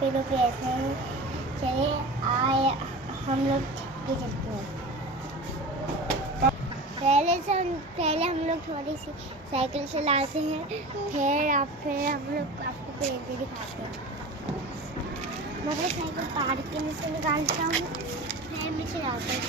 पेड़ों पे ऐसे हैं। चले आए हम लोग ये चलते हैं। पहले हम लोग थोड़ी सी साइकिल चलाते हैं, फिर हम लोग आपको पेड़ पे दिखाते हैं। मैं साइकिल पार्किंग से निकालता हूँ, फिर मैं चलाता हूँ।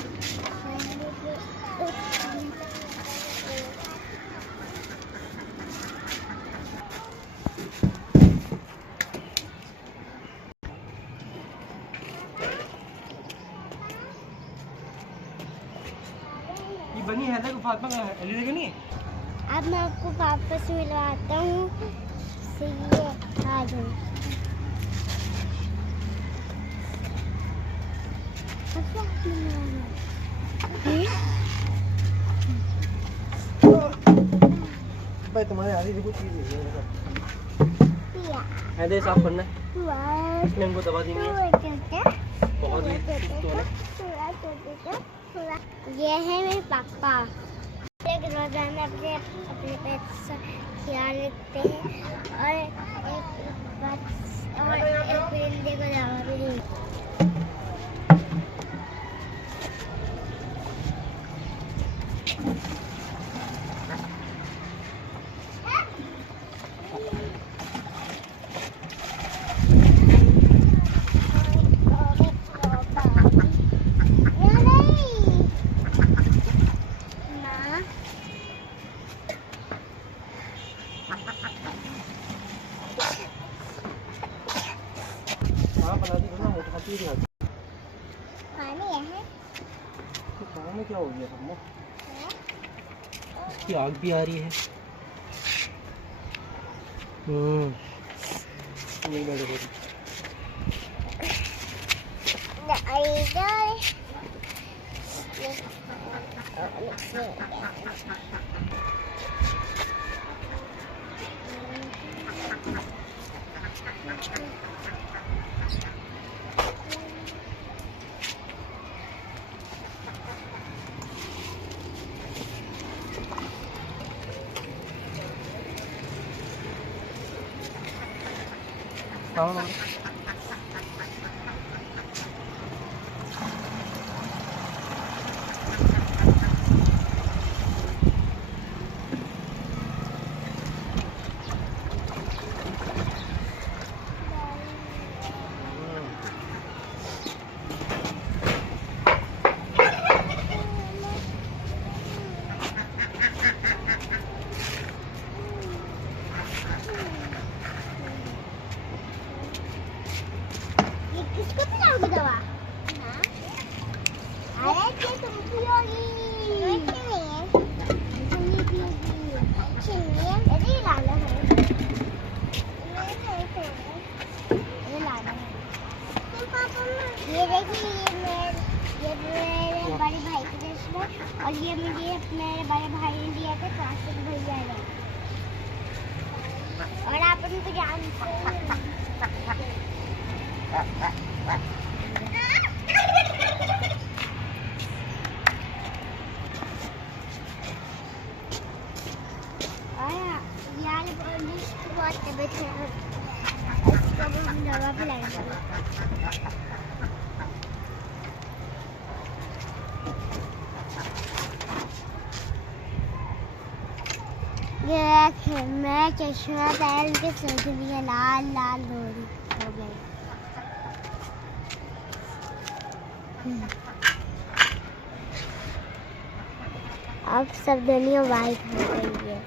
बनी है ना फातिमा का देखो नहीं। अब मैं आपको वापस मिलवाता हूँ। भाई तुम्हारे आधी देखो चीज है दे साफ करना है। इसमें हमको दबा देंगे बहुत ही ये है मेरे पापा। रोजाना अपने पेट का ख्याल रखते हैं और एक परिंदे को दवा भी देते। पानी है पानी में क्या हो गया हमने? इसकी आग भी आ रही है। किसको पिलाओगी दवा? अरे ये तुम पियोगी। ये देखिए ये मेरे बड़े भाई की ड्रेस और ये मुझे मेरे बड़े भाई ने दिया था क्लासिक भैया ने। और आप उनको जानते हैं। बहुत तबीयत खराब है, इसको हम दवा पिलाएंगे। ये मैं चश्मा पहन के सोच लिया लाल लाल हो गई। अब सब दुनिया वाइट हो गई है।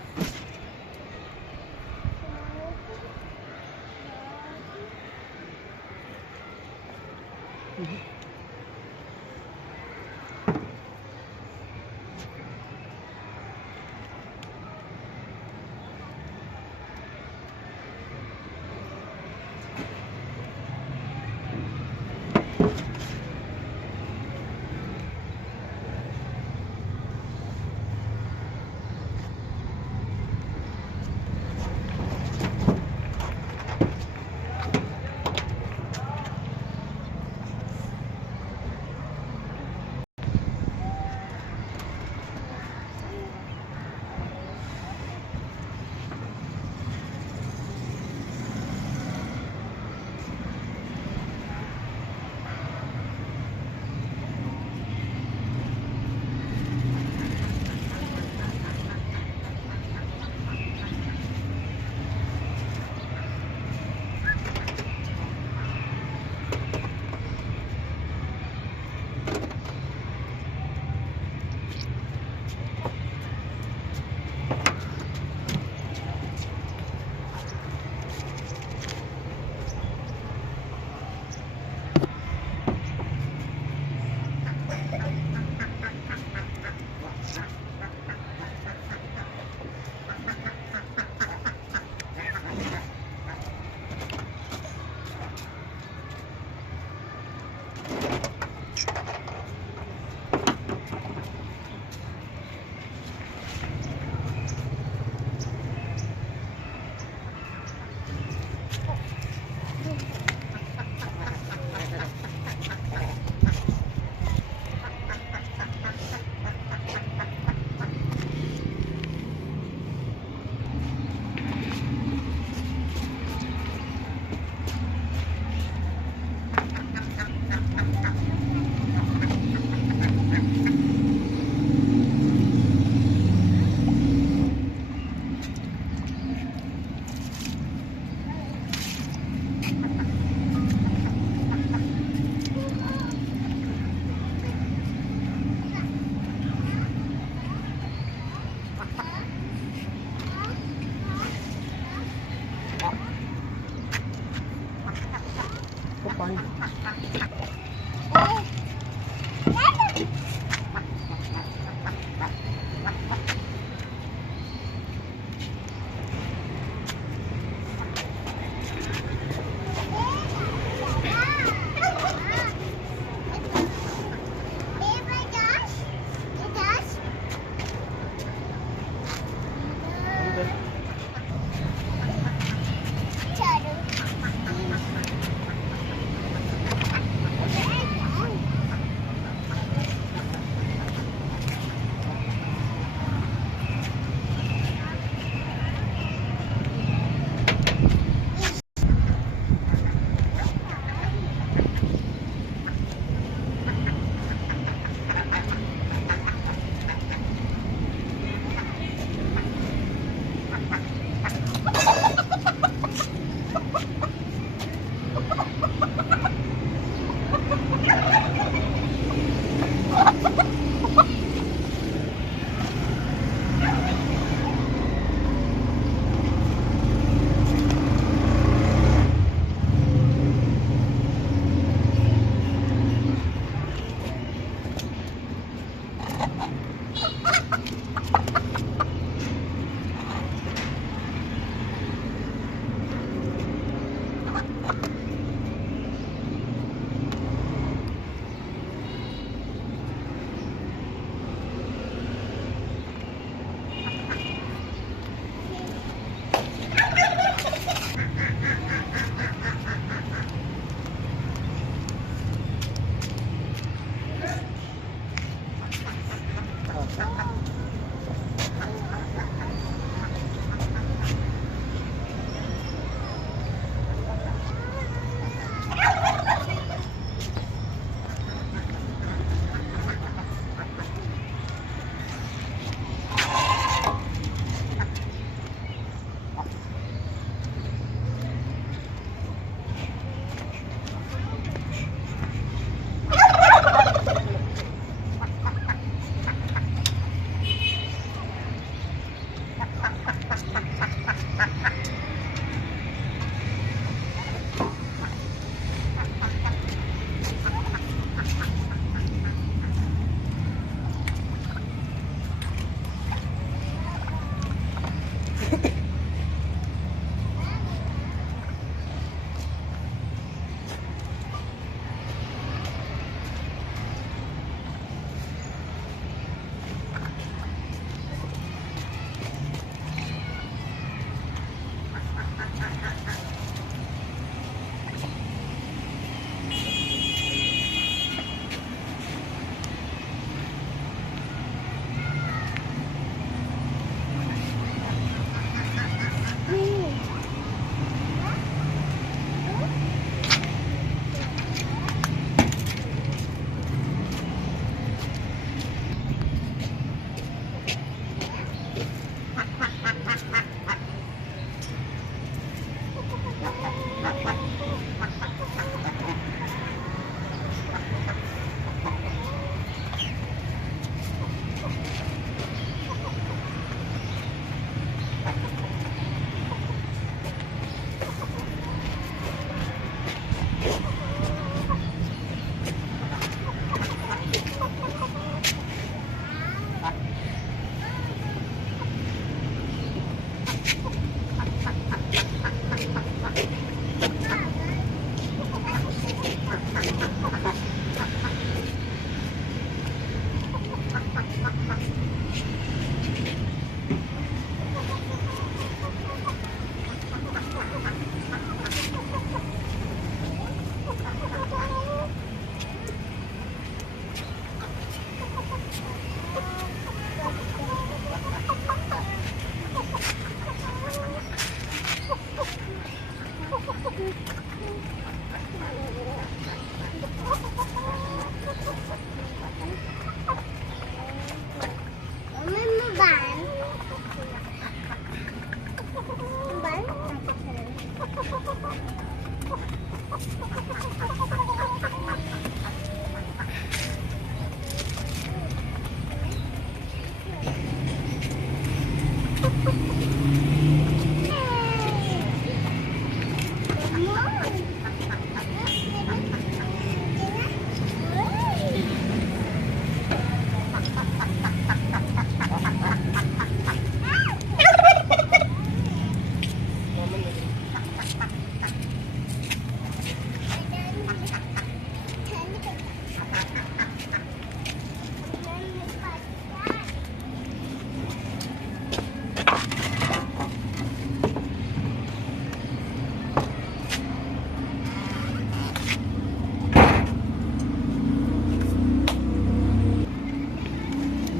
पानी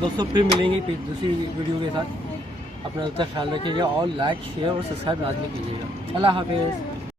दोस्तों फिर मिलेंगे फिर दूसरी वीडियो के साथ। अपना तब तक ख्याल रखिएगा और लाइक शेयर और सब्सक्राइब लाजमी कीजिएगा। अल्लाह हाफिज़।